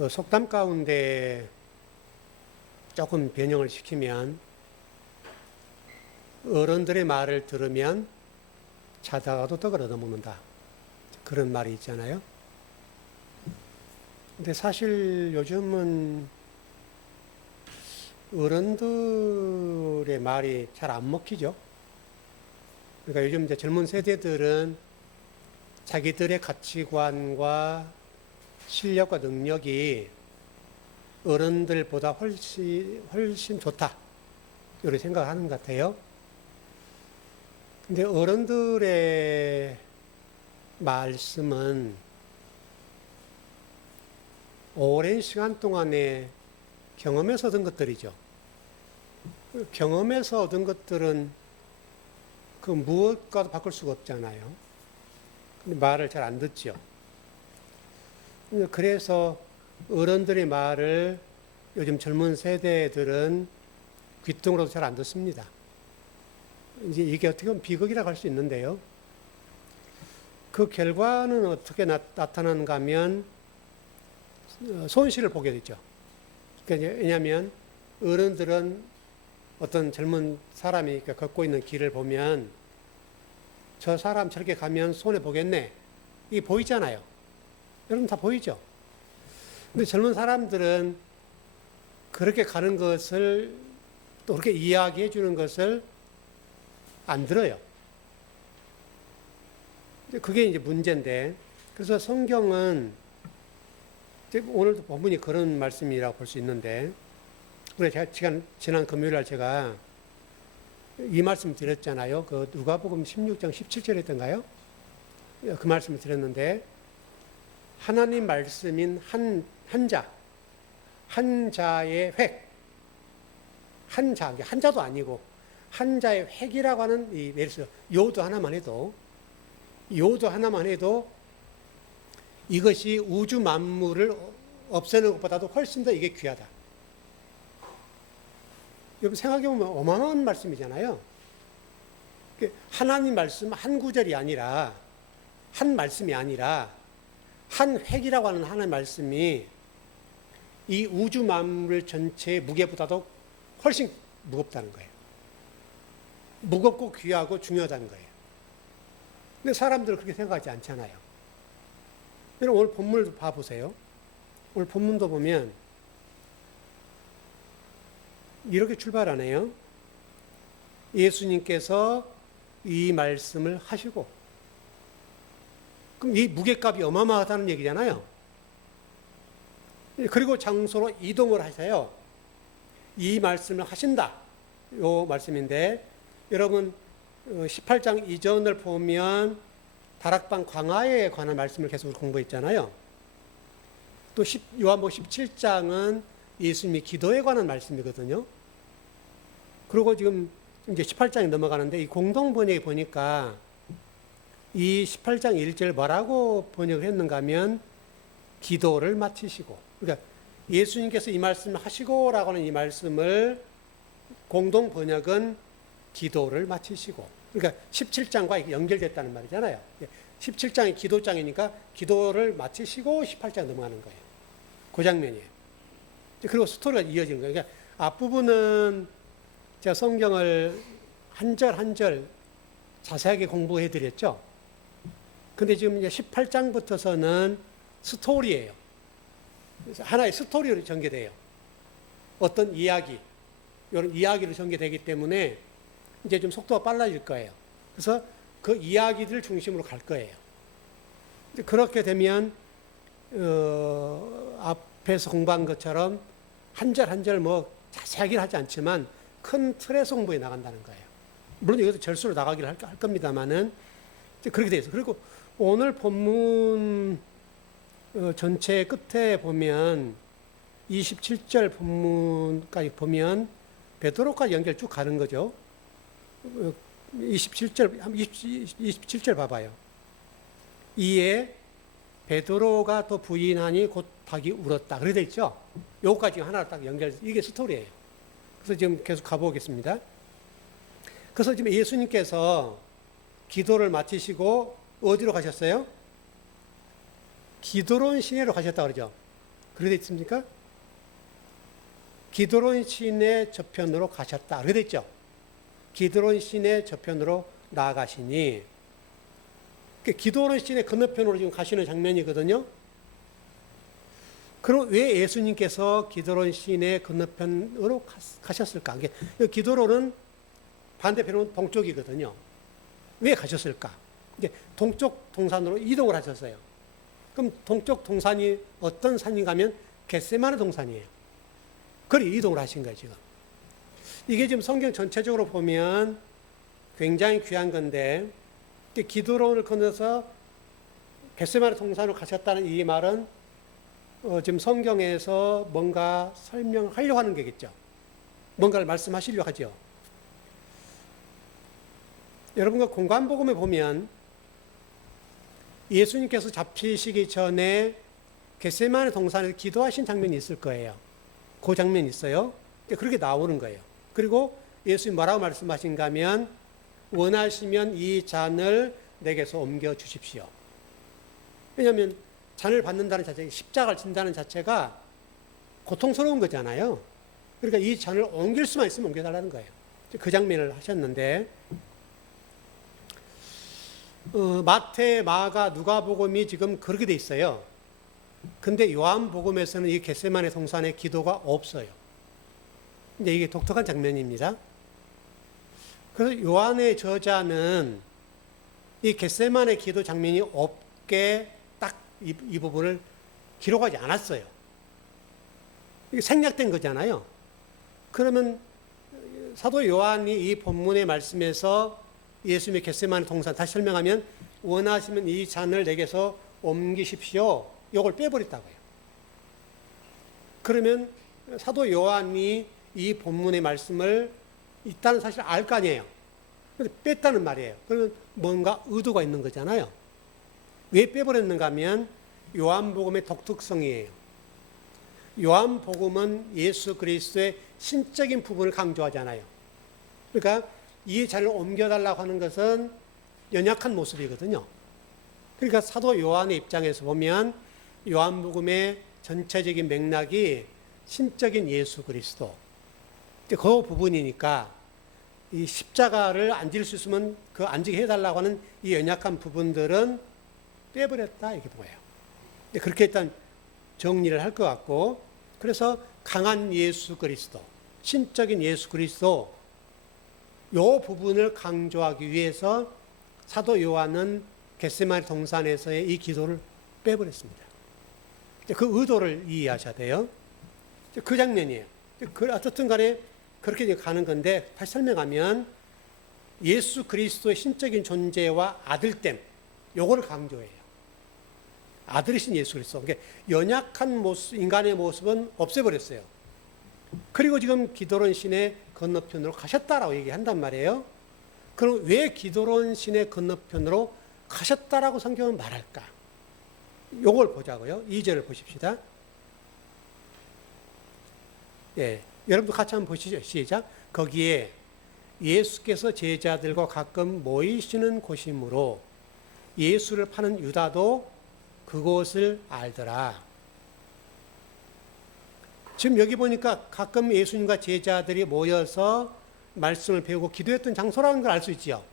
그 속담 가운데 조금 변형을 시키면 어른들의 말을 들으면 자다가도 떡을 얻어먹는다. 그런 말이 있잖아요. 근데 사실 요즘은 어른들의 말이 잘 안 먹히죠. 그러니까 요즘 이제 젊은 세대들은 자기들의 가치관과 실력과 능력이 어른들보다 훨씬 좋다. 이렇게 생각하는 것 같아요. 근데 어른들의 말씀은 오랜 시간 동안에 경험에서 얻은 것들이죠. 경험에서 얻은 것들은 그 무엇과도 바꿀 수가 없잖아요. 근데 말을 잘 안 듣죠. 그래서 어른들의 말을 요즘 젊은 세대들은 귀뚱으로도 잘 안 듣습니다. 이제 이게 어떻게 보면 비극이라고 할 수 있는데요. 그 결과는 어떻게 나타나는가 하면 손실을 보게 되죠. 그러니까 왜냐하면 어른들은 어떤 젊은 사람이 걷고 있는 길을 보면 저 사람 저렇게 가면 손해 보겠네. 이게 보이잖아요. 여러분 다 보이죠? 근데 젊은 사람들은 그렇게 가는 것을 또 그렇게 이야기해 주는 것을 안 들어요. 그게 이제 문제인데, 그래서 성경은 오늘도 본문이 그런 말씀이라고 볼 수 있는데, 그래 제가 지난 금요일 날 제가 이 말씀 드렸잖아요. 그 누가복음 16장 17절에 있던가요? 그 말씀을 드렸는데, 하나님 말씀인 한 자의 획, 한자도 아니고 한자의 획이라고 하는 이 예를 들어 요도 하나만 해도 이것이 우주 만물을 없애는 것보다도 훨씬 더 이게 귀하다. 여러분 생각해보면 어마어마한 말씀이잖아요. 하나님 말씀 한 구절이 아니라 한 말씀이 아니라 한 획이라고 하는 하나님의 말씀이 이 우주 만물 전체의 무게보다도 훨씬 무겁다는 거예요. 무겁고 귀하고 중요하다는 거예요. 근데 사람들은 그렇게 생각하지 않잖아요. 여러분 오늘 본문을 봐보세요. 오늘 본문도 보면 이렇게 출발하네요. 예수님께서 이 말씀을 하시고, 그럼 이 무게값이 어마어마하다는 얘기잖아요. 그리고 장소로 이동을 하세요. 이 말씀을 하신다. 요 말씀인데, 여러분 18장 이전을 보면 다락방 광야에 관한 말씀을 계속 공부했잖아요. 또 요한복음 17장은 예수님이 기도에 관한 말씀이거든요. 그리고 지금 이제 18장에 넘어가는데 이 공동 번역에 보니까 이 18장 1절 뭐라고 번역을 했는가 하면 기도를 마치시고, 그러니까 예수님께서 이 말씀을 하시고라고 하는 이 말씀을 공동 번역은 기도를 마치시고, 그러니까 17장과 연결됐다는 말이잖아요. 17장이 기도장이니까 기도를 마치시고 18장 넘어가는 거예요. 그 장면이에요. 그리고 스토리가 이어지는 거예요. 그러니까 앞부분은 제가 성경을 한 절 한 절 자세하게 공부해 드렸죠. 근데 지금 이제 18장부터서는 스토리예요. 그래서 하나의 스토리로 전개돼요. 어떤 이야기, 이런 이야기로 전개되기 때문에 이제 좀 속도가 빨라질 거예요. 그래서 그 이야기들 중심으로 갈 거예요. 그렇게 되면 앞에서 공부한 것처럼 한 절 한 절 뭐 자세하게는 하지 않지만 큰 틀의 성부에 나간다는 거예요. 물론 여기서 절수로 나가기를 할 겁니다만은 그렇게 돼 있어요. 그리고 오늘 본문 전체 끝에 보면 27절 본문까지 보면 베드로까지 연결 쭉 가는 거죠. 27절 봐봐요. 이에 베드로가 또 부인하니 곧 닭이 울었다. 그래 돼 있죠. 요거까지 하나로 딱 연결. 이게 스토리예요. 그래서 지금 계속 가보겠습니다. 그래서 지금 예수님께서 기도를 마치시고 어디로 가셨어요? 기드론 시내로 가셨다 그러죠. 그렇게 돼 있습니까? 기드론 시내 저편으로 가셨다. 그렇게 돼 있죠. 기드론 시내 저편으로 나아가시니, 기드론 시내 건너편으로 지금 가시는 장면이거든요. 그럼 왜 예수님께서 기드론 시내 건너편으로 가셨을까? 기드론은 반대편은 동쪽이거든요. 왜 가셨을까? 동쪽 동산으로 이동을 하셨어요. 그럼 동쪽 동산이 어떤 산인가 하면 겟세마네 동산이에요. 그리 이동을 하신 거예요, 지금. 이게 지금 성경 전체적으로 보면 굉장히 귀한 건데, 기드론을 건너서 겟세마네 동산으로 가셨다는 이 말은 지금 성경에서 뭔가 설명하려고 하는 거겠죠. 뭔가를 말씀하시려고 하죠. 여러분과 공관복음에 보면 예수님께서 잡히시기 전에 겟세마네 동산에서 기도하신 장면이 있을 거예요. 그 장면이 있어요. 그렇게 나오는 거예요. 그리고 예수님 뭐라고 말씀하신가 하면 원하시면 이 잔을 내게서 옮겨 주십시오. 왜냐하면 잔을 받는다는 자체, 십자가를 진다는 자체가 고통스러운 거잖아요. 그러니까 이 잔을 옮길 수만 있으면 옮겨달라는 거예요. 그 장면을 하셨는데, 마태, 마가, 누가복음이 지금 그렇게 돼 있어요. 근데 요한복음에서는 이 겟세마네 동산에 기도가 없어요. 이제 이게 독특한 장면입니다. 그래서 요한의 저자는 이 겟세마네 기도 장면이 없게 딱 이 부분을 기록하지 않았어요. 이게 생략된 거잖아요. 그러면 사도 요한이 이 본문의 말씀에서 예수님의 겟세마네 동산, 다시 설명하면 원하시면 이 잔을 내게서 옮기십시오. 이걸 빼버렸다고요. 그러면 사도 요한이 이 본문의 말씀을 있다는 사실을 알 거 아니에요. 그래서 뺐다는 말이에요. 그러면 뭔가 의도가 있는 거잖아요. 왜 빼버렸는가 하면 요한복음의 독특성이에요. 요한복음은 예수 그리스도의 신적인 부분을 강조하잖아요. 그러니까 이 잔을 옮겨달라고 하는 것은 연약한 모습이거든요. 그러니까 사도 요한의 입장에서 보면 요한복음의 전체적인 맥락이 신적인 예수 그리스도, 그 부분이니까 이 십자가를 앉을 수 있으면 그 앉게 해달라고 하는 이 연약한 부분들은 빼버렸다 이렇게 보여요. 그렇게 일단 정리를 할 것 같고, 그래서 강한 예수 그리스도, 신적인 예수 그리스도 이 부분을 강조하기 위해서 사도 요한은 겟세마네 동산에서의 이 기도를 빼버렸습니다. 그 의도를 이해하셔야 돼요. 그 장면이에요. 어쨌든 간에 그렇게 가는 건데, 다시 설명하면 예수 그리스도의 신적인 존재와 아들됨, 요거를 강조해요. 아들이신 예수 그리스도. 그러니까 연약한 모습, 인간의 모습은 없애버렸어요. 그리고 지금 기드론 시내 건너편으로 가셨다라고 얘기한단 말이에요. 그럼 왜 기드론 시내 건너편으로 가셨다라고 성경은 말할까? 요걸 보자고요. 2절을 보십시다. 예, 여러분도 같이 한번 보시죠. 시작. 거기에 예수께서 제자들과 가끔 모이시는 곳이므로 예수를 파는 유다도 그곳을 알더라. 지금 여기 보니까 가끔 예수님과 제자들이 모여서 말씀을 배우고 기도했던 장소라는 걸 알 수 있죠.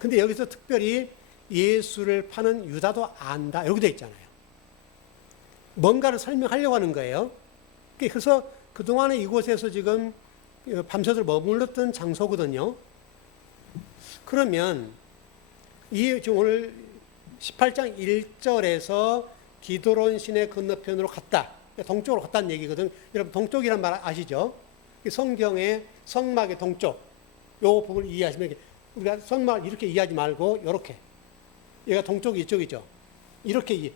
근데 여기서 특별히 예수를 파는 유다도 안다 이렇게 되어 있잖아요. 뭔가를 설명하려고 하는 거예요. 그래서 그동안에 이곳에서 지금 밤새도록 머물렀던 장소거든요. 그러면 이 지금 오늘 18장 1절에서 기드론 시내 건너편으로 갔다. 동쪽으로 갔다는 얘기거든. 여러분 동쪽이란 말 아시죠? 성경의 성막의 동쪽. 요 부분을 이해하시면 우리가 성막을 이렇게 이해하지 말고 이렇게. 얘가 동쪽이 이쪽이죠. 이렇게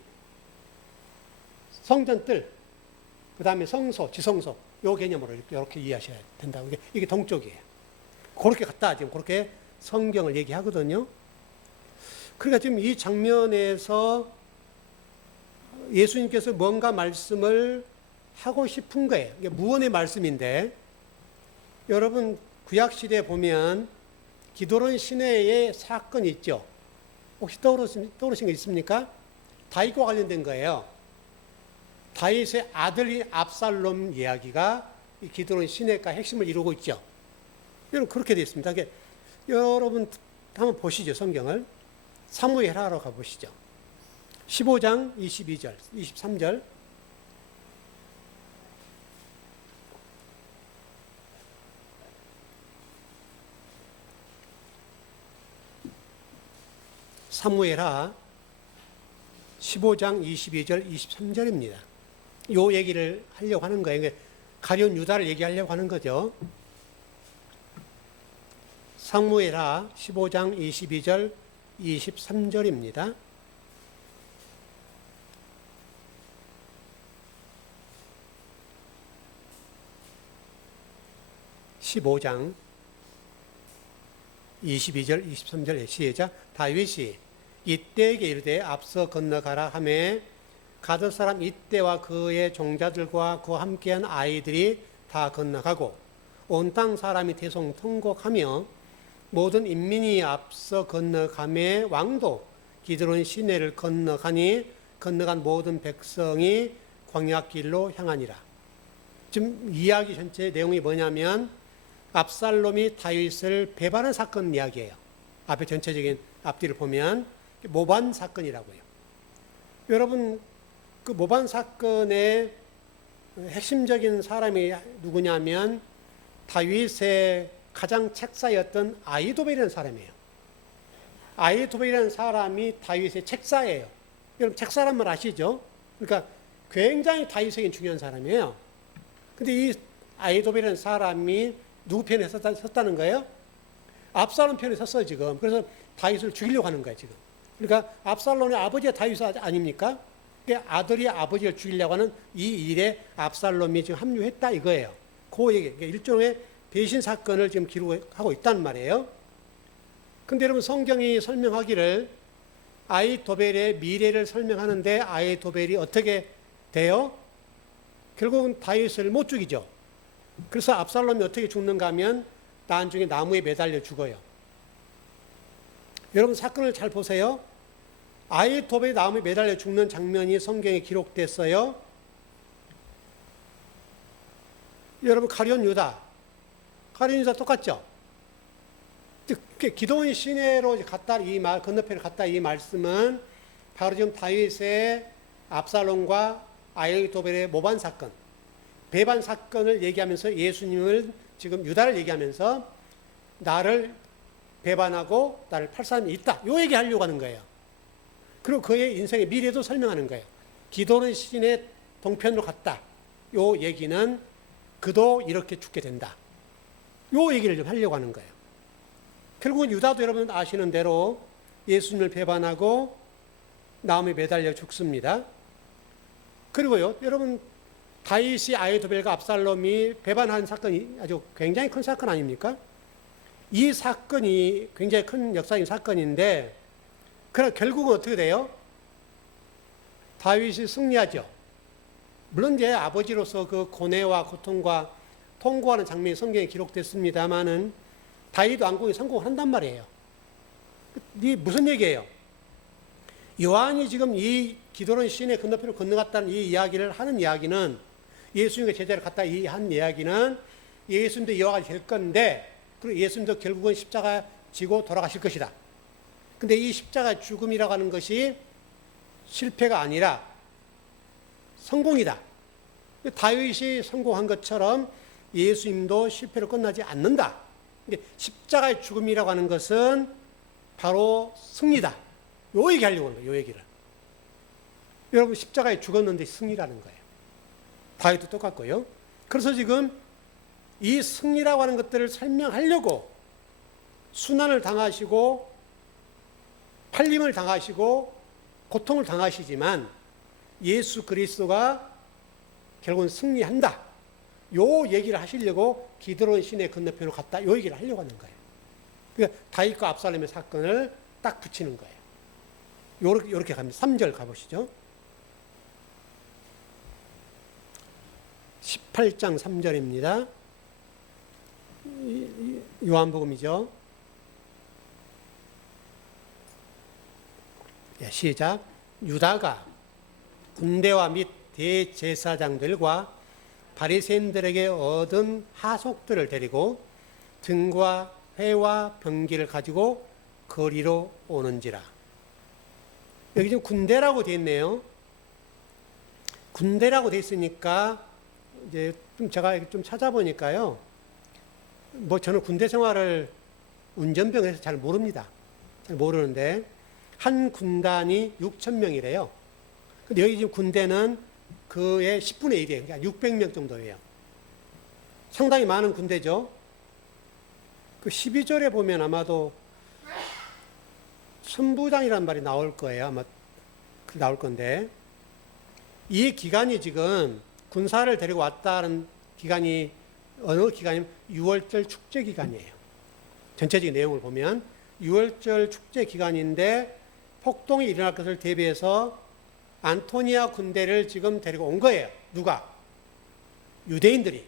성전뜰, 그 다음에 성소, 지성소, 요 개념으로 이렇게 이해하셔야 된다고. 이게 동쪽이에요. 그렇게 갔다 지금 그렇게 성경을 얘기하거든요. 그러니까 지금 이 장면에서 예수님께서 뭔가 말씀을 하고 싶은 거예요. 이게 무언의 말씀인데, 여러분 구약시대에 보면 기드론 시내에 사건이 있죠. 혹시 떠오르신 거 있습니까? 다윗과 관련된 거예요. 다윗의 아들인 압살롬 이야기가 이 기드론 시내가 핵심을 이루고 있죠. 여러분 그렇게 되어 있습니다. 여러분 한번 보시죠. 성경을 사무엘하러 가보시죠. 15장 22절, 23절. 사무엘하 15장 22절, 23절입니다. 요 얘기를 하려고 하는 거예요. 가룟 유다를 얘기하려고 하는 거죠. 사무엘하 15장 22절, 23절입니다. (15장) 22절 23절 시작. 다윗이 이때에게 이르되 앞서 건너가라 하매 가드 사람 이때와 그의 종자들과 그와 함께한 아이들이 다 건너가고 온 땅 사람이 대성 통곡하며 모든 인민이 앞서 건너가매 왕도 기드론 시내를 건너가니 건너간 모든 백성이 광야길로 향하니라. 지금 이야기 전체 내용이 뭐냐면 압살롬이 다윗을 배반한 사건 이야기예요. 앞에 전체적인 앞뒤를 보면 모반 사건이라고요. 여러분 그 모반 사건의 핵심적인 사람이 누구냐면 다윗의 가장 책사였던 아히도벨이라는 사람이에요. 아히도벨이라는 사람이 다윗의 책사예요. 여러분 책사란 말 아시죠? 그러니까 굉장히 다윗에게 중요한 사람이에요. 근데 이 아히도벨이라는 사람이 누구 편에 섰다는 거예요? 압살롬 편에 섰어요 지금. 그래서 다윗을 죽이려고 하는 거예요 지금. 그러니까 압살롬의 아버지가 다윗 아닙니까? 아들이 아버지를 죽이려고 하는 이 일에 압살롬이 지금 합류했다 이거예요. 그 얘기, 일종의 배신 사건을 지금 기록하고 있다는 말이에요. 근데 여러분 성경이 설명하기를 아히도벨의 미래를 설명하는데 아히도벨이 어떻게 돼요? 결국은 다윗을 못 죽이죠. 그래서 압살롬이 어떻게 죽는가 하면 나중에 나무에 매달려 죽어요. 여러분 사건을 잘 보세요. 아히도벨이 나무에 매달려 죽는 장면이 성경에 기록됐어요. 여러분 가룟 유다 똑같죠? 기드론 시내로 갔다 건너편에 갔다 이 말씀은 바로 지금 다윗의 압살롬과 아히도벨의 모반 사건, 배반 사건을 얘기하면서 예수님을 지금 유다를 얘기하면서 나를 배반하고 나를 팔 사람이 있다. 요 얘기하려고 하는 거예요. 그리고 그의 인생의 미래도 설명하는 거예요. 기드론 시내 동편으로 갔다. 요 얘기는 그도 이렇게 죽게 된다. 요 얘기를 좀 하려고 하는 거예요. 결국은 유다도 여러분 아시는 대로 예수님을 배반하고 나무에 매달려 죽습니다. 그리고요, 여러분 다윗이 아히도벨과 압살롬이 배반한 사건이 아주 굉장히 큰 사건 아닙니까? 이 사건이 굉장히 큰 역사적인 사건인데, 그러나 결국은 어떻게 돼요? 다윗이 승리하죠. 물론 이제 아버지로서 그 고뇌와 고통과 통고하는 장면이 성경에 기록됐습니다만은 다윗 왕궁이 성공한단 말이에요. 이 무슨 얘기예요? 요한이 지금 이 기드론 시내 건너편을 건너갔다는 이 이야기를 하는 이야기는 예수님과 제자를 갔다 한 이야기는 예수님도 이와 같이 될 건데, 그리고 예수님도 결국은 십자가 지고 돌아가실 것이다. 근데 이 십자가 죽음이라고 하는 것이 실패가 아니라 성공이다. 다윗이 성공한 것처럼 예수님도 실패로 끝나지 않는다. 십자가의 죽음이라고 하는 것은 바로 승리다. 요 얘기 하려고 하는 거예요. 요 얘기를. 여러분 십자가에 죽었는데 승리라는 거예요. 다윗도 똑같고요. 그래서 지금 이 승리라고 하는 것들을 설명하려고 순환을 당하시고 팔림을 당하시고 고통을 당하시지만 예수 그리스도가 결국은 승리한다. 요 얘기를 하시려고 기드론 시내 건너편으로 갔다. 요 얘기를 하려고 하는 거예요. 그러니까 다윗과 압살롬의 사건을 딱 붙이는 거예요. 요렇게 갑니다. 3절 가보시죠. 18장 3절입니다. 요한복음이죠. 시작. 유다가 군대와 및 대제사장들과 바리새인들에게 얻은 하속들을 데리고 등과 회와 병기를 가지고 거리로 오는지라. 여기 지금 군대라고 되어 있네요. 군대라고 되어 있으니까 이제 좀 제가 좀 찾아보니까요. 뭐 저는 군대 생활을 운전병에서 잘 모릅니다. 잘 모르는데 한 군단이 6,000명이래요. 근데 여기 지금 군대는 그의 10분의 1이에요. 그러니까 600명 정도예요. 상당히 많은 군대죠. 그 12절에 보면 아마도 선부장이라는 말이 나올 거예요. 아마 나올 건데 이 기간이 지금 군사를 데리고 왔다는 기간이 어느 기간이면 6월절 축제 기간이에요. 전체적인 내용을 보면 6월절 축제 기간인데 폭동이 일어날 것을 대비해서 안토니아 군대를 지금 데리고 온 거예요. 누가? 유대인들이.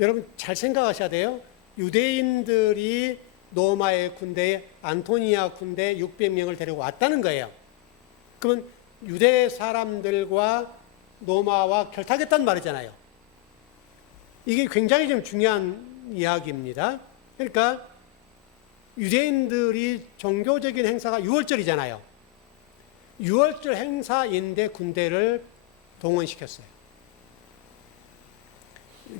여러분 잘 생각하셔야 돼요. 유대인들이 로마의 군대에 안토니아 군대 600명을 데리고 왔다는 거예요. 그러면 유대 사람들과 로마와 결탁했단 말이잖아요. 이게 굉장히 좀 중요한 이야기입니다. 그러니까 유대인들이 종교적인 행사가 6월절이잖아요. 6월절 행사인데 군대를 동원시켰어요.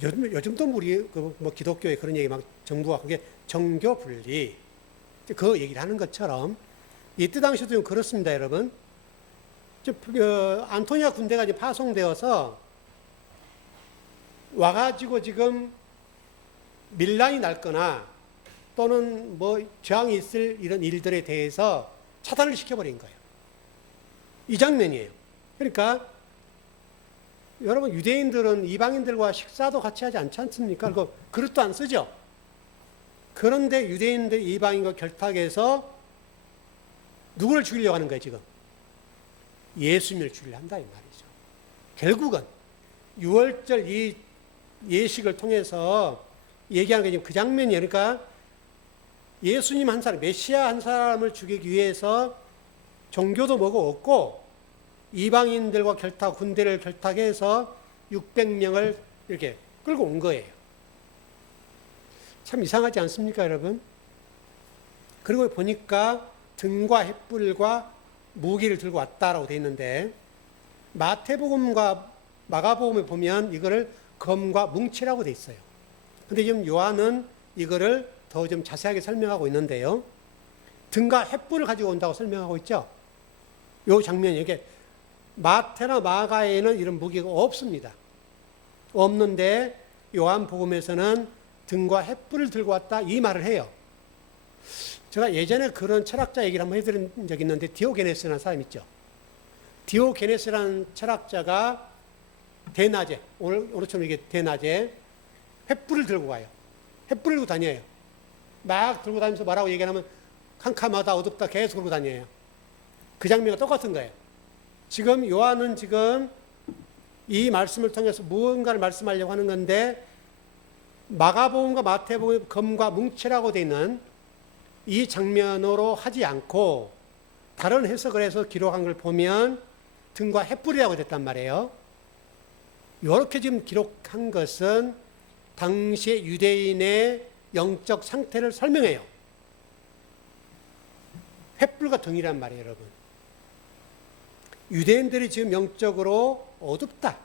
요즘도 우리 뭐 기독교에 그런 얘기 막 정부가 그게 정교 분리 그 얘기를 하는 것처럼 이때 당시도 좀 그렇습니다, 여러분. 안토니아 군대가 이제 파송되어서 와가지고 지금 밀란이 날거나 또는 뭐 저항이 있을 이런 일들에 대해서 차단을 시켜버린 거예요. 이 장면이에요. 그러니까 여러분 유대인들은 이방인들과 식사도 같이 하지 않지 않습니까? 그리고 그릇도 안 쓰죠. 그런데 유대인들 이방인과 결탁해서 누구를 죽이려고 하는 거예요 지금? 예수님을 죽이려 한다 이 말이죠. 결국은 6월절 이 예식을 통해서 얘기하는 게 지금 그 장면이에요. 그러니까 예수님 한 사람, 메시아 한 사람을 죽이기 위해서 종교도 뭐고 없고 이방인들과 결탁, 군대를 결탁해서 600명을 이렇게 끌고 온 거예요. 참 이상하지 않습니까, 여러분? 그리고 보니까 등과 횃불과 무기를 들고 왔다라고 되어 있는데 마태복음과 마가복음에 보면 이거를 검과 뭉치라고 되어 있어요. 근데 지금 요한은 이거를 더 좀 자세하게 설명하고 있는데요. 등과 횃불을 가지고 온다고 설명하고 있죠. 요 장면이 이게 마태나 마가에는 이런 무기가 없습니다. 없는데 요한복음에서는 등과 횃불을 들고 왔다 이 말을 해요. 제가 예전에 그런 철학자 얘기를 한번 해드린 적이 있는데 디오게네스라는 사람 있죠. 디오게네스라는 철학자가 대낮에 오늘처럼 이게 대낮에 횃불을 들고 가요. 횃불을 들고 다녀요. 막 들고 다니면서 뭐라고 얘기하면 캄캄하다 어둡다 계속 들고 다녀요. 그 장면과 똑같은 거예요. 지금 요한은 지금 이 말씀을 통해서 무언가를 말씀하려고 하는 건데 마가복음과 마태복음의 검과 뭉치라고 되어 있는 이 장면으로 하지 않고 다른 해석을 해서 기록한 걸 보면 등과 횃불이라고 됐단 말이에요. 이렇게 지금 기록한 것은 당시의 유대인의 영적 상태를 설명해요. 횃불과 등이란 말이에요, 여러분. 유대인들이 지금 영적으로 어둡다.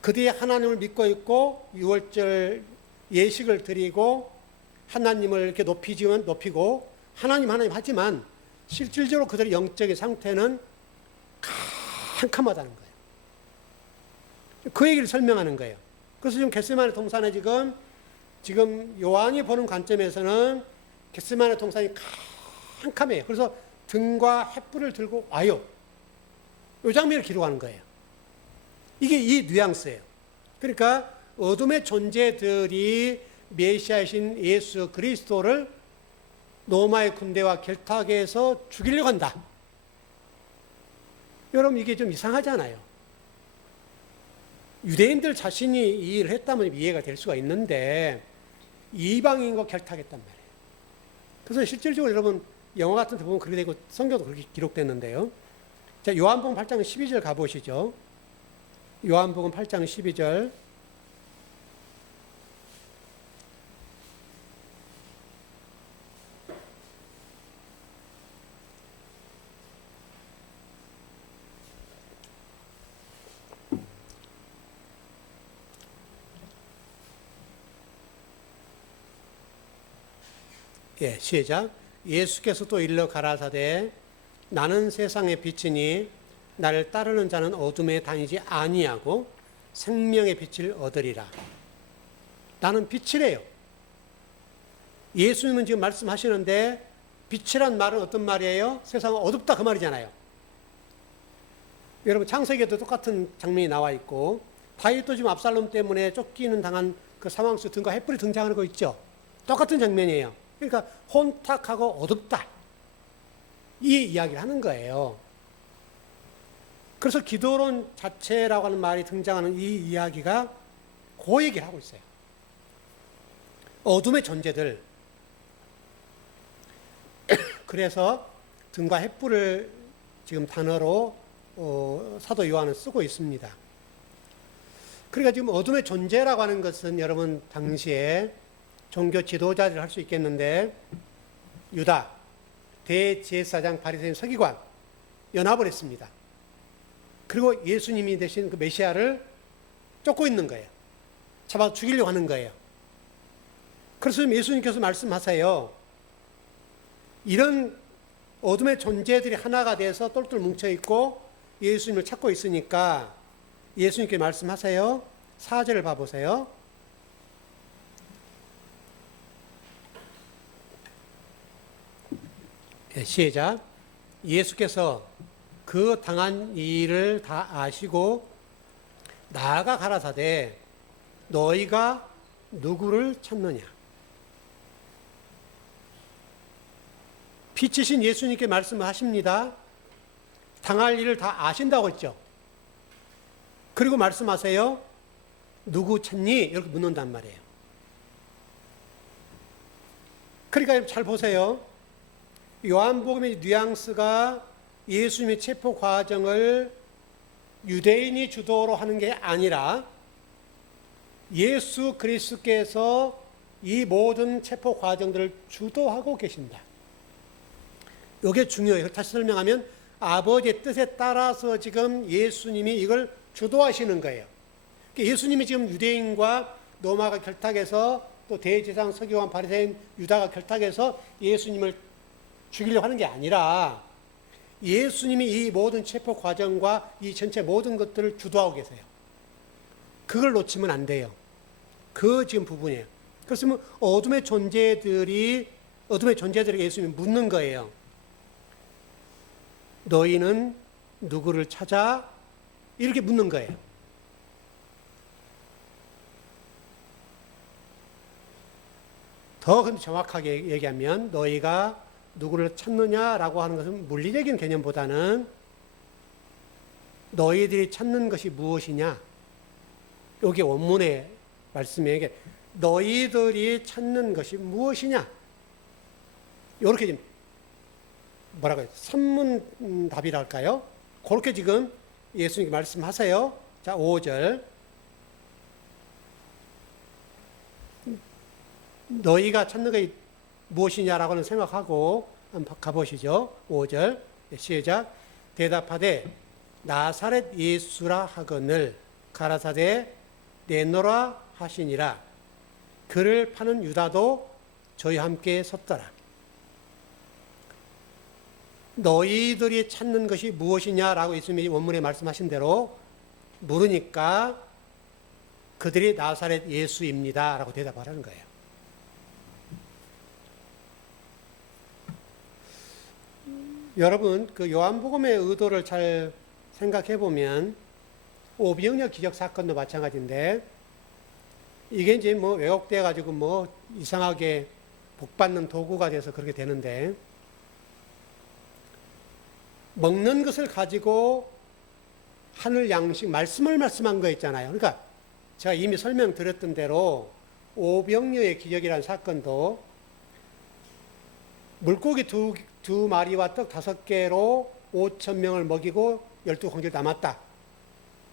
그들이 하나님을 믿고 있고 6월절 예식을 드리고 하나님을 이렇게 높이고 하나님 하지만 실질적으로 그들의 영적인 상태는 캄캄하다는 거예요. 그 얘기를 설명하는 거예요. 그래서 지금 겟세마네 동산에 지금 요한이 보는 관점에서는 겟세마네 동산이 캄캄해요. 그래서 등과 횃불을 들고 와요. 이 장면을 기록하는 거예요. 이게 이 뉘앙스예요. 그러니까 어둠의 존재들이 메시아이신 예수 그리스도를 로마의 군대와 결탁해서 죽이려고 한다. 여러분 이게 좀 이상하잖아요. 유대인들 자신이 이 일을 했다면 이해가 될 수가 있는데 이방인과 결탁했단 말이에요. 그래서 실질적으로 여러분 영화 같은 데 보면 그렇게 되고 성경도 그렇게 기록됐는데요. 자, 요한복음 8장 12절 가보시죠. 요한복음 8장 12절. 예, 시작. 예수께서 또 일러 가라사대 나는 세상의 빛이니 나를 따르는 자는 어둠에 다니지 아니하고 생명의 빛을 얻으리라. 나는 빛이래요. 예수님은 지금 말씀하시는데 빛이란 말은 어떤 말이에요? 세상은 어둡다 그 말이잖아요. 여러분 창세기에도 똑같은 장면이 나와 있고 다윗도 지금 압살롬 때문에 쫓기는 당한 그 상황 속 등과 횃불이 등장하는 거 있죠. 똑같은 장면이에요. 그러니까 혼탁하고 어둡다. 이 이야기를 하는 거예요. 그래서 기도론 자체라고 하는 말이 등장하는 이 이야기가 그 얘기를 하고 있어요. 어둠의 존재들. 그래서 등과 횃불을 지금 단어로 사도 요한은 쓰고 있습니다. 그러니까 지금 어둠의 존재라고 하는 것은 여러분 당시에 종교 지도자들 할 수 있겠는데 유다, 대제사장, 바리새인, 서기관 연합을 했습니다. 그리고 예수님이 되신 그 메시아를 쫓고 있는 거예요. 잡아 죽이려고 하는 거예요. 그래서 예수님께서 말씀하세요. 이런 어둠의 존재들이 하나가 돼서 똘똘 뭉쳐있고 예수님을 찾고 있으니까 예수님께 말씀하세요. 4절을 봐보세요. 네, 시작. 예수께서 그 당한 일을 다 아시고 나아가 가라사대 너희가 누구를 찾느냐. 빛이신 예수님께 말씀을 하십니다. 당할 일을 다 아신다고 했죠. 그리고 말씀하세요. 누구 찾니? 이렇게 묻는단 말이에요. 그러니까 잘 보세요. 요한복음의 뉘앙스가 예수님의 체포 과정을 유대인이 주도로 하는 게 아니라 예수 그리스도께서 이 모든 체포 과정들을 주도하고 계신다. 이게 중요해요. 다시 설명하면 아버지의 뜻에 따라서 지금 예수님이 이걸 주도하시는 거예요. 예수님이 지금 유대인과 로마가 결탁해서 또 대제사장, 서기관, 바리새인, 유다가 결탁해서 예수님을 죽이려고 하는 게 아니라 예수님이 이 모든 체포 과정과 이 전체 모든 것들을 주도하고 계세요. 그걸 놓치면 안 돼요. 그 지금 부분이에요. 그래서 어둠의 존재들에게 예수님이 묻는 거예요. 너희는 누구를 찾아? 이렇게 묻는 거예요. 더 근데 정확하게 얘기하면 너희가 누구를 찾느냐라고 하는 것은 물리적인 개념보다는 너희들이 찾는 것이 무엇이냐. 여기 원문의 말씀이에요. 너희들이 찾는 것이 무엇이냐. 이렇게 지금 뭐라고 해요? 선문답이랄까요? 그렇게 지금 예수님이 말씀하세요. 자, 5절. 너희가 찾는 것이 무엇이냐라고는 생각하고 한번 가보시죠. 5절 시작. 대답하되 나사렛 예수라 하거늘 가라사대 내노라 하시니라. 그를 파는 유다도 저희와 함께 섰더라. 너희들이 찾는 것이 무엇이냐라고 예수님이 원문에 말씀하신 대로 물으니까 그들이 나사렛 예수입니다 라고 대답하라는 거예요. 여러분, 그 요한복음의 의도를 잘 생각해 보면 오병이어 기적 사건도 마찬가지인데 이게 이제 뭐 왜곡돼 가지고 뭐 이상하게 복받는 도구가 돼서 그렇게 되는데 먹는 것을 가지고 하늘 양식 말씀을 말씀한 거 있잖아요. 그러니까 제가 이미 설명드렸던 대로 오병이어의 기적이라는 사건도 물고기 두 마리와 떡 5개로 5천 명을 먹이고 12광주를 남았다.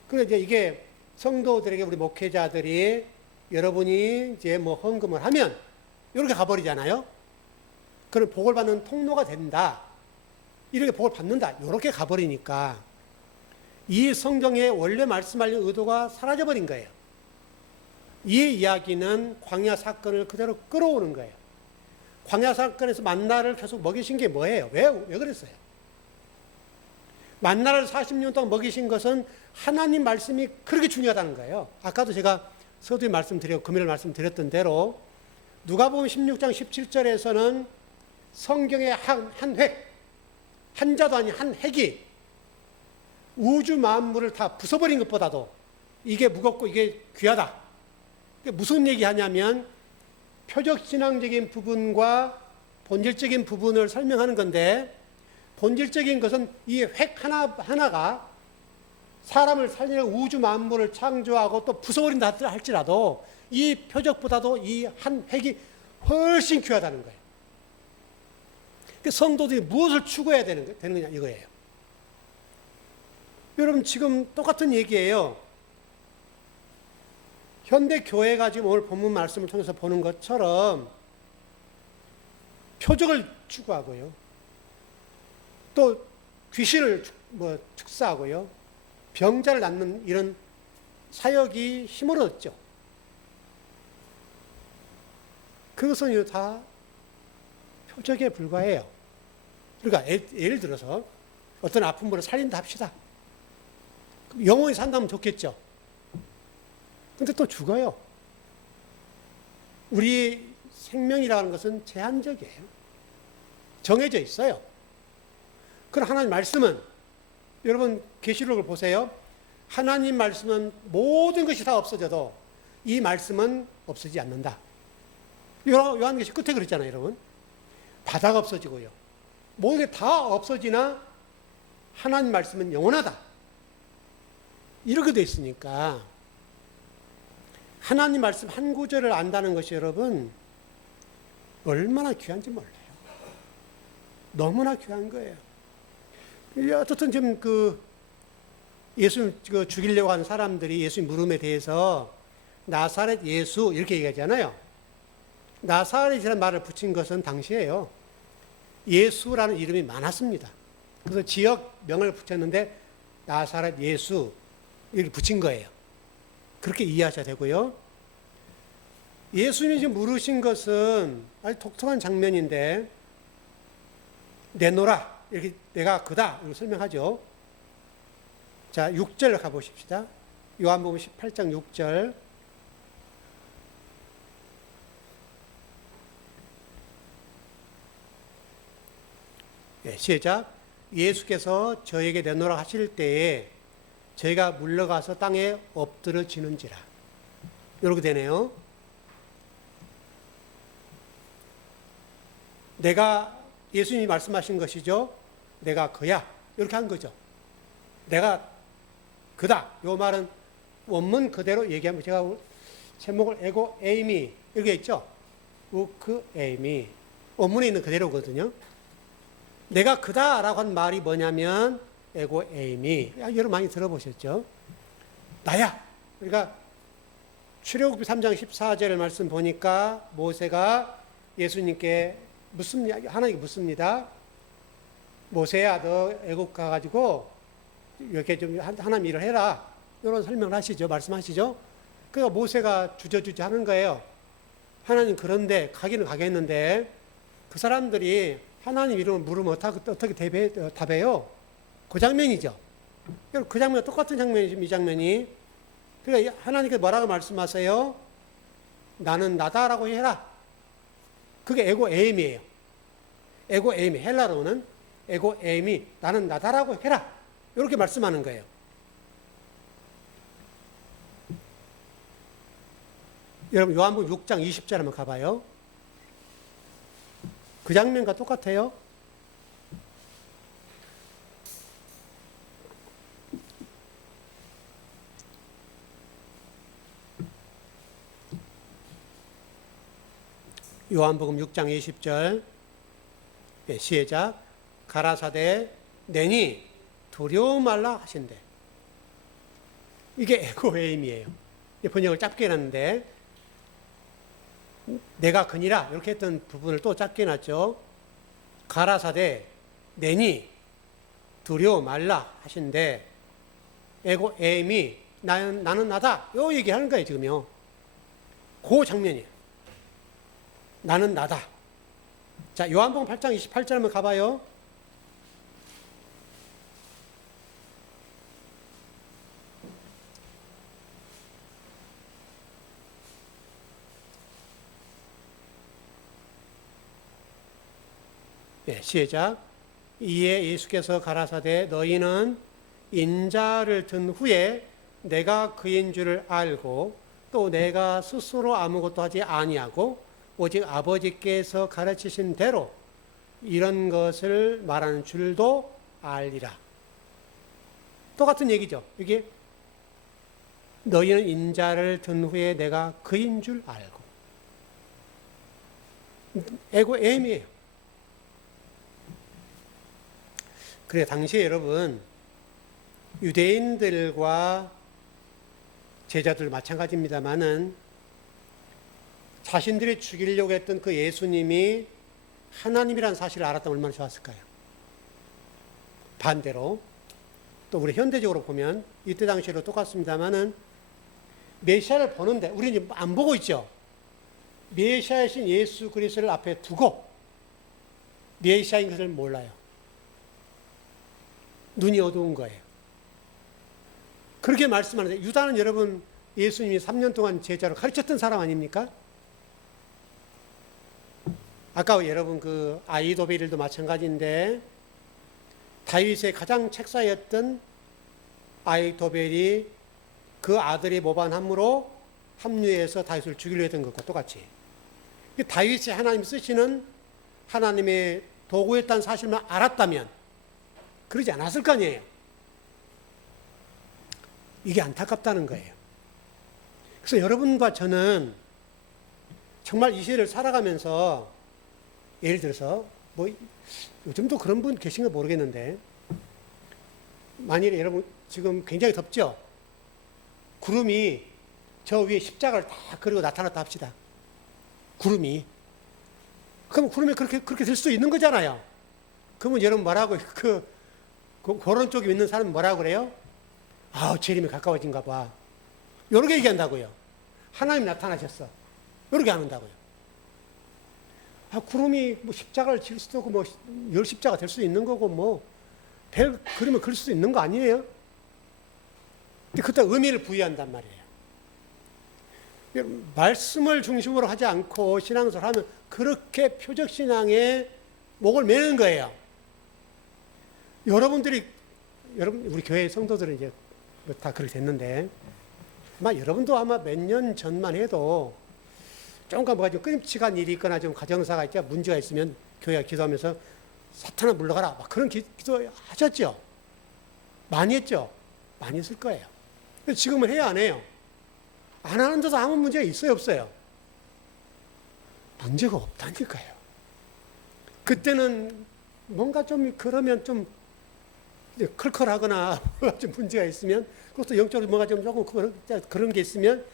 그래서 이제 이게 성도들에게 우리 목회자들이 여러분이 이제 뭐 헌금을 하면 이렇게 가버리잖아요. 그런 복을 받는 통로가 된다. 이렇게 복을 받는다. 이렇게 가버리니까 이 성경에 원래 말씀하려는 의도가 사라져버린 거예요. 이 이야기는 광야 사건을 그대로 끌어오는 거예요. 광야 사건에서 만나를 계속 먹이신 게 뭐예요? 왜 그랬어요? 만나를 40년 동안 먹이신 것은 하나님 말씀이 그렇게 중요하다는 거예요. 아까도 제가 서두에 말씀드렸고 금요일 말씀드렸던 대로 누가복음 16장 17절에서는 성경의 한 획, 한자도 아닌 한 획이 우주 만물을 다 부숴버린 것보다도 이게 무겁고 이게 귀하다. 무슨 얘기하냐면 표적신앙적인 부분과 본질적인 부분을 설명하는 건데, 본질적인 것은 이 획 하나가 사람을 살리는 우주 만물을 창조하고 또 부숴버린다 할지라도 이 표적보다도 이 한 획이 훨씬 귀하다는 거예요. 성도들이 무엇을 추구해야 되는 거냐 이거예요. 여러분 지금 똑같은 얘기예요. 현대 교회가 지금 오늘 본문 말씀을 통해서 보는 것처럼 표적을 추구하고요. 또 귀신을 축사하고요. 병자를 낫는 이런 사역이 힘을 얻죠. 그것은 다 표적에 불과해요. 그러니까 예를 들어서 어떤 아픈 분을 살린다 합시다. 영원히 산다면 좋겠죠. 근데 또 죽어요. 우리 생명이라는 것은 제한적이에요. 정해져 있어요. 그럼 하나님 말씀은, 여러분 계시록을 보세요. 하나님 말씀은 모든 것이 다 없어져도 이 말씀은 없어지지 않는다. 요한계시 끝에 그랬잖아요, 여러분. 바다가 없어지고요. 모든 게 다 없어지나 하나님 말씀은 영원하다. 이렇게 돼 있으니까 하나님 말씀 한 구절을 안다는 것이 여러분 얼마나 귀한지 몰라요. 너무나 귀한 거예요. 어떻든 지금 예수님 죽이려고 하는 사람들이 예수님 물음에 대해서 나사렛 예수 이렇게 얘기하잖아요. 나사렛이라는 말을 붙인 것은 당시에요. 예수라는 이름이 많았습니다. 그래서 지역명을 붙였는데 나사렛 예수 이렇게 붙인 거예요. 그렇게 이해하셔야 되고요. 예수님이 지금 물으신 것은 아주 독특한 장면인데, 내노라 이렇게 내가 그다 이렇게 설명하죠. 자, 6절 가보십시다. 요한복음 18장 6절. 네, 시작. 예수께서 저에게 내놓으라 하실 때에 저희가 물러가서 땅에 엎드러지는지라. 이렇게 되네요. 내가, 예수님이 말씀하신 것이죠. 내가 그야. 이렇게 한 거죠. 내가 그다. 이 말은 원문 그대로 얘기하면, 제가 제목을 에고 에이미 이렇게 했죠. 우크 에이미. 원문에 있는 그대로거든요. 내가 그다라고 한 말이 뭐냐면 에고 에이미. 여러분 많이 들어보셨죠? 나야. 그러니까 출애굽기 3장 14절의 말씀 보니까 모세가 예수님께 하나님께 묻습니다. 모세야, 너 애굽 가가지고 이렇게 좀 하나님 일을 해라. 이런 설명을 하시죠. 말씀하시죠. 그러니까 모세가 주저주저 하는 거예요. 하나님, 그런데 가기는 가겠는데 그 사람들이 하나님 이름을 물으면 어떻게 답해요? 그 장면이죠. 그 장면 똑같은 장면이죠. 이 장면이. 그러니까 하나님께 뭐라고 말씀하세요? 나는 나다라고 해라. 그게 에고 에임이에요. 에고 에임이, 헬라로는 에고 에임이 나는 나다라고 해라. 이렇게 말씀하는 거예요. 여러분 요한복음 6장 20절 한번 가봐요. 그 장면과 똑같아요. 요한복음 6장 20절. 네, 시작. 가라사대 내니 두려워 말라 하신대. 이게 에고에임이에요. 번역을 짧게 해놨는데, 내가 그니라 이렇게 했던 부분을 또 짧게 해놨죠. 가라사대 내니 두려워 말라 하신대. 에고에임이 나는 나다. 요 얘기하는 거예요 지금요. 그 장면이에요. 나는 나다. 자, 요한복음 8장 28절 한번 가봐요. 네, 시작. 이에 예수께서 가라사대 너희는 인자를 든 후에 내가 그인 줄을 알고 또 내가 스스로 아무것도 하지 아니하고 오직 아버지께서 가르치신 대로 이런 것을 말하는 줄도 알리라. 똑같은 얘기죠. 이게 너희는 인자를 든 후에 내가 그인 줄 알고. 에고엠이에요. 그래, 당시에 여러분, 유대인들과 제자들 마찬가지입니다만은 자신들이 죽이려고 했던 그 예수님이 하나님이라는 사실을 알았다면 얼마나 좋았을까요? 반대로 또 우리 현대적으로 보면 이때 당시에도 똑같습니다만은 메시아를 보는데 우리는 안 보고 있죠. 메시아이신 예수 그리스도를 앞에 두고 메시아인 것을 몰라요. 눈이 어두운 거예요. 그렇게 말씀하는데 유다는 여러분 예수님이 3년 동안 제자로 가르쳤던 사람 아닙니까? 아까 여러분 그 아히도벨도 마찬가지인데 다윗의 가장 책사였던 아히도벨이 그 아들의 모반함으로 합류해서 다윗을 죽이려 했던 것과 똑같이 다윗이 하나님 쓰시는 하나님의 도구였다는 사실만 알았다면 그러지 않았을 거 아니에요. 이게 안타깝다는 거예요. 그래서 여러분과 저는 정말 이 시대를 살아가면서 예를 들어서 뭐 요즘도 그런 분 계신가 모르겠는데 만일에 여러분 지금 굉장히 덥죠? 구름이 저 위에 십자가를 다 그리고 나타났다 합시다. 구름이. 그럼 구름이 그렇게 될 수 있는 거잖아요. 그러면 여러분 뭐라고 그런 쪽에 있는 사람은 뭐라고 그래요? 재림이 가까워진가 봐. 이렇게 얘기한다고요. 하나님 나타나셨어. 이렇게 안 한다고요. 구름이 뭐 십자가를 질 수도 있고, 열 십자가 될 수도 있는 거고, 별 그리면 그럴 수도 있는 거 아니에요? 근데 그때 의미를 부여한단 말이에요. 말씀을 중심으로 하지 않고 신앙생활을 하면 그렇게 표적신앙에 목을 매는 거예요. 여러분, 우리 교회 성도들은 이제 다 그렇게 됐는데, 여러분도 아마 몇 년 전만 해도 조금가 뭐가 좀 끊임직한 일이 있거나 좀 가정사가 있자 문제가 있으면 교회가 기도하면서 사탄아 물러가라. 그런 기도 하셨죠? 많이 했죠? 많이 했을 거예요. 지금은 해요, 안 해요? 안 하는데도 아무 문제가 있어요, 없어요? 문제가 없다니까요. 그때는 뭔가 좀 그러면 좀 클컬하거나 좀 문제가 있으면 그것도 영적으로 뭔가 좀 조금 그런 게 있으면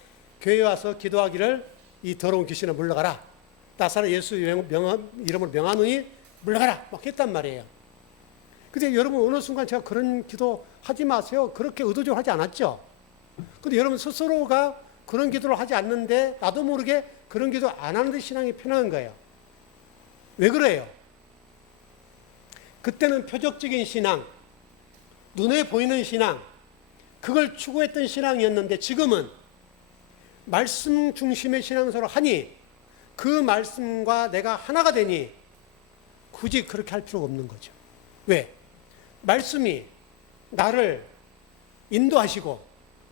교회에 와서 기도하기를 이 더러운 귀신아 물러가라. 나사렛 예수 이름으로 명하노니 물러가라. 했단 말이에요. 근데 여러분 어느 순간 제가 그런 기도 하지 마세요. 그렇게 의도적으로 하지 않았죠. 근데 여러분 스스로가 그런 기도를 하지 않는데 나도 모르게 그런 기도 안 하는데 신앙이 편한 거예요. 왜 그래요? 그때는 표적적인 신앙, 눈에 보이는 신앙, 그걸 추구했던 신앙이었는데 지금은 말씀 중심의 신앙생활을 하니 그 말씀과 내가 하나가 되니 굳이 그렇게 할 필요가 없는 거죠. 왜? 말씀이 나를 인도하시고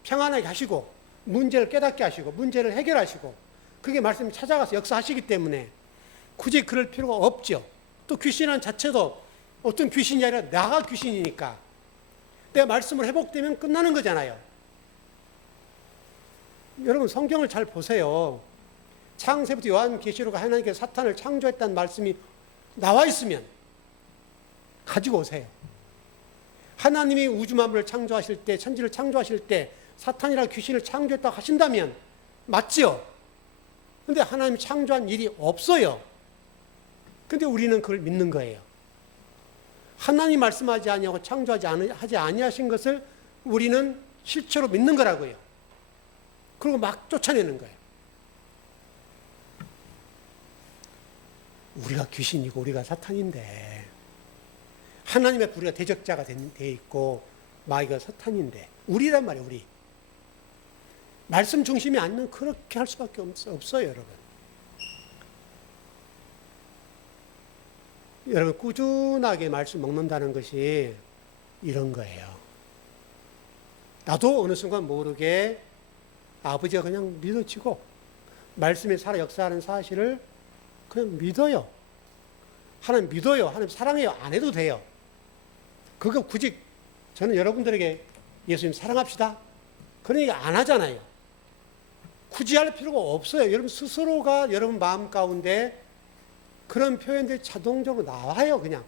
평안하게 하시고 문제를 깨닫게 하시고 문제를 해결하시고 그게 말씀이 찾아가서 역사하시기 때문에 굳이 그럴 필요가 없죠. 또 귀신한 자체도 어떤 귀신이 아니라 나가 귀신이니까 내 말씀을 회복되면 끝나는 거잖아요. 여러분 성경을 잘 보세요. 창세부터 요한계시록 하나님께서 사탄을 창조했다는 말씀이 나와 있으면 가지고 오세요. 하나님이 우주 만물을 창조하실 때, 천지를 창조하실 때 사탄이랑 귀신을 창조했다고 하신다면 맞죠? 근데 하나님이 창조한 일이 없어요. 근데 우리는 그걸 믿는 거예요. 하나님 말씀하지 아니하고 하지 아니하신 것을 우리는 실체로 믿는 거라고요. 그리고 막 쫓아내는 거예요. 우리가 귀신이고 우리가 사탄인데, 하나님의 우리가 대적자가 돼 있고 마귀가 사탄인데, 우리란 말이에요. 우리 말씀 중심이 아니면 그렇게 할 수밖에 없어요. 여러분 꾸준하게 말씀 먹는다는 것이 이런 거예요. 나도 어느 순간 모르게 아버지가 그냥 믿어지고 말씀이 살아 역사하는 사실을 그냥 믿어요. 하나님 믿어요. 하나님 사랑해요. 안 해도 돼요. 그거 굳이 저는 여러분들에게 예수님 사랑합시다, 그런 얘기 안 하잖아요. 굳이 할 필요가 없어요. 여러분 스스로가 여러분 마음 가운데 그런 표현들이 자동적으로 나와요. 그냥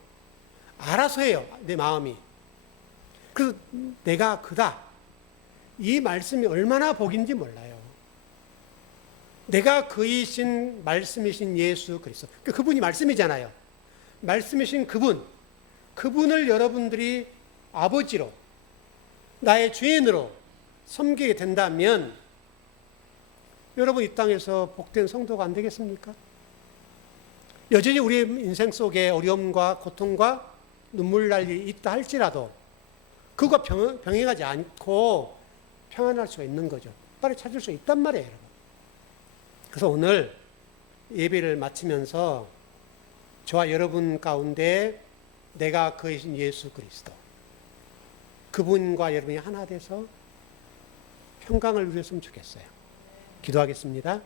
알아서 해요. 내 마음이. 그래서 내가 그다, 이 말씀이 얼마나 복인지 몰라요. 내가 그이신 말씀이신 예수 그리스도, 그분이 말씀이잖아요. 말씀이신 그분을 여러분들이 아버지로, 나의 주인으로 섬기게 된다면 여러분 이 땅에서 복된 성도가 안 되겠습니까? 여전히 우리의 인생 속에 어려움과 고통과 눈물 날 일이 있다 할지라도 그거 병행하지 않고 평안할 수가 있는 거죠. 빨리 찾을 수 있단 말이에요, 여러분. 그래서 오늘 예배를 마치면서 저와 여러분 가운데 내가 그이신 예수 그리스도, 그분과 여러분이 하나 돼서 평강을 누렸으면 좋겠어요. 기도하겠습니다.